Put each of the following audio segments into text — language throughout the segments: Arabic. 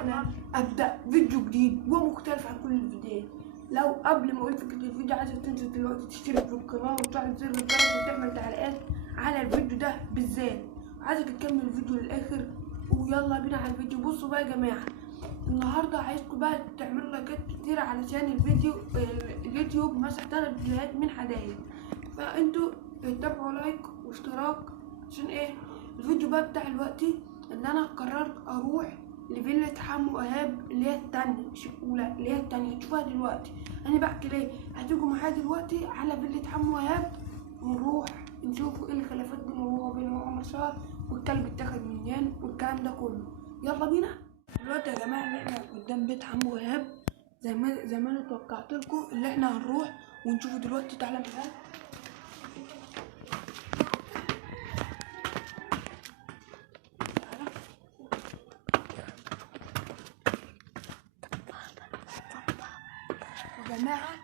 النهارده ابدا فيديو جديد ومختلف عن كل الفيديوهات. لو قبل ما اقول فكره الفيديو عايزك تنزل دلوقتي تشترك في القناه وتفعل زر الجرس وتعمل تعليقات على الفيديو ده بالذات. عايزك تكمل الفيديو للاخر ويلا بينا على الفيديو. بصوا بقى يا جماعه، النهارده عايزكم بقى تعملوا لايكات كتير علشان اليوتيوب مسح 3 فيديوهات من حدايا، فانتوا تتابعوا لايك واشتراك عشان ايه الفيديو بقى بتاع دلوقتي. ان انا قررت اروح لفيلة حمو ايهاب اللي هي التانية مش الاولى، اللي هي التانية تشوفها دلوقتي. انا بحكي ليه هتيجوا معايا دلوقتي على فيلة حمو ايهاب ونروح نشوفوا ايه الخلافات بينه وبين عمر شهر والكلب اتاخد منين والكلام ده كله. يلا بينا دلوقتي يا جماعه. احنا قدام بيت حمو ايهاب زي ما انا توقعت لكم اللي احنا هنروح ونشوفه دلوقتي. تعالى معايا. يا جماعه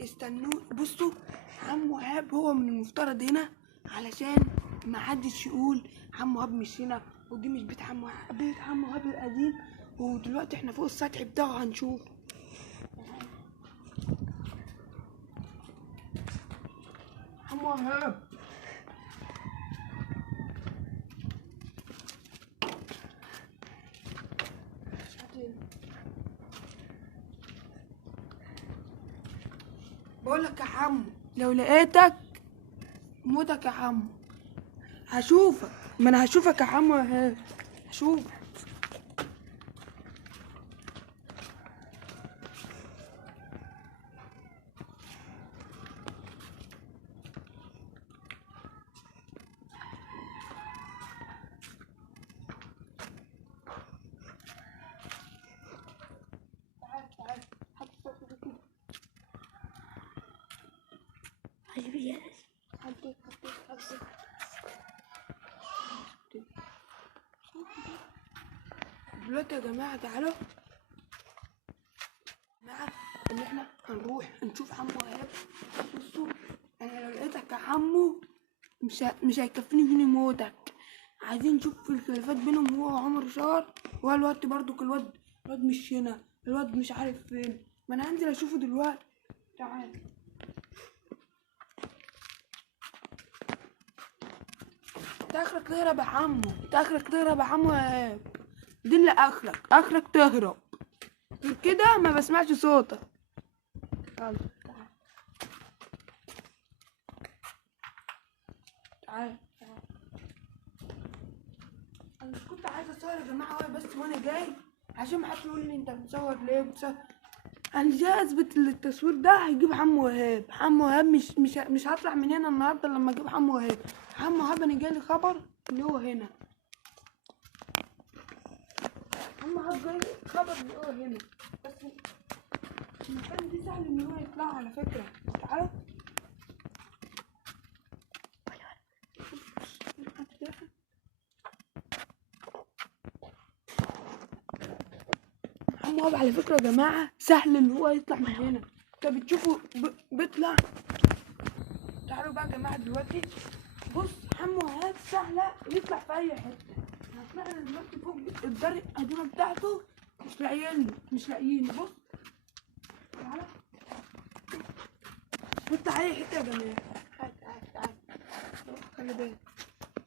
استنوا بصوا، حمو ايهاب هو من المفترض هنا علشان ما حدش يقول حمو ايهاب مش هنا ودي مش بيت حمو ايهاب، بيت حمو ايهاب القديم. ودلوقتي احنا فوق السطح بتاعه هنشوف. حمو ايهاب بقول لك يا حمو، لو لقيتك موتك يا حمو. هشوفك، ما انا هشوفك يا حمو ايهاب، هشوفك. تعال حط الصوت ده كده. حبيبي يا حطيت. دلوقتي يا جماعة تعالوا جماعة ان احنا هنروح نشوف حمو ايهاب. بصوا انا لو لقيتك يا حمو مش هيكفيني فيني موتك. عايزين نشوف الخلافات بينهم هو وعمر شهر. وهو الوقت برضو الواد مش هنا، الواد مش عارف فين. ما انا هنزل اشوفه دلوقتي. تعال انت اخرك تهرب يا حمو، انت اخرك تهرب يا حمو ايهاب. دي اللي اخرك تهرب، غير كده ما بسمعش صوتك. يلا تعال. انا مش كنت عايزه اصور يا جماعه بس وانا جاي عشان محدش يقول لي انت بتصور ليه بتصور. انا جاي اثبت ان التصوير ده هيجيب حمو ايهاب. حمو ايهاب مش هطلع من هنا النهارده لما اجيب حمو ايهاب. حمو ايهاب انا جالي خبر ان هو هنا. حمو ايهاب جالي خبر ان هو هنا، بس المكان ده سهل ان هو يطلع على فكره. تعالوا حمو ايهاب على فكره يا جماعه سهل ان هو يطلع من هنا. انت بتشوفوا بيطلع. تعالوا بقى يا جماعه دلوقتي. بص حمو ايهاب سهله يطلع في اي حته. هتلاقي دلوقتي فوق الدار القديمه بتاعته مش لاقيينه. بص تعالى بيطلع اي حته يا جماعه. تعال خلي بالك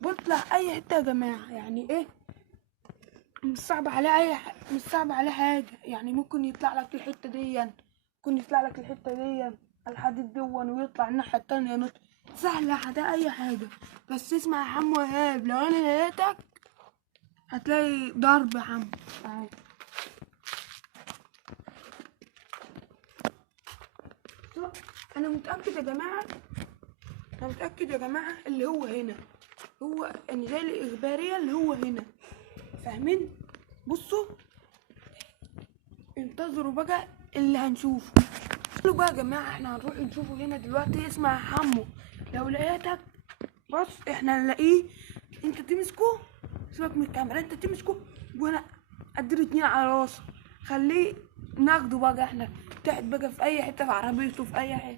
بيطلع اي حته يا جماعه. يعني ايه مش صعب عليه مش صعب عليه حاجه. يعني ممكن يطلع لك الحته دي، ممكن يطلع لك الحته دي الحديد دون ويطلع الناحيه التانيه نط. سهله ده اي حاجه. بس اسمع يا حمو ايهاب، لو انا لقيتك هتلاقي ضرب يا حمو. تعال انا متاكد يا جماعه، انا متاكد يا جماعه اللي هو هنا. هو انا جاي لي اخباريه اللي هو هنا، فاهمين؟ بصوا انتظروا بقى اللي هنشوفه. قالوا بقى يا جماعه احنا هنروح نشوفه هنا دلوقتي. اسمع يا حمو، لو لقيتك بص احنا هنلاقيه. انت تمسكه، سيبك من الكاميرا، انت تمسكه وانا اديله 2 على راسه. خليه ناخده بقى احنا تحت بقى في اي حته، في عربيته في اي حته.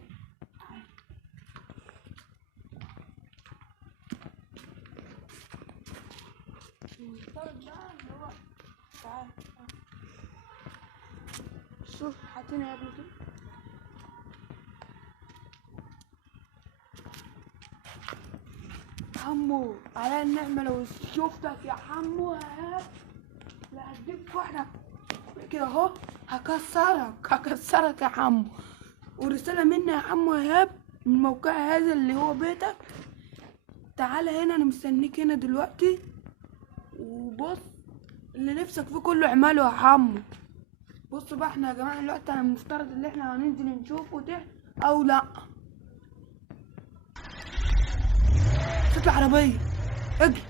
تعال بصوا حاطينها يا ابني كده. حمو على النعمة لو شفتك يا حمو لا هديك واحدة كده اهو، هكسرك يا حمو. ورسالة مني يا حمو ايهاب من موقع هذا اللي هو بيتك، تعالى هنا انا مستنيك هنا دلوقتي، وبص اللي نفسك فيه كله اعمله يا حمو. بصوا بقى احنا يا جماعة دلوقتي انا المفترض ان احنا هننزل نشوفه تحت او لا. صوت العربية، اجري.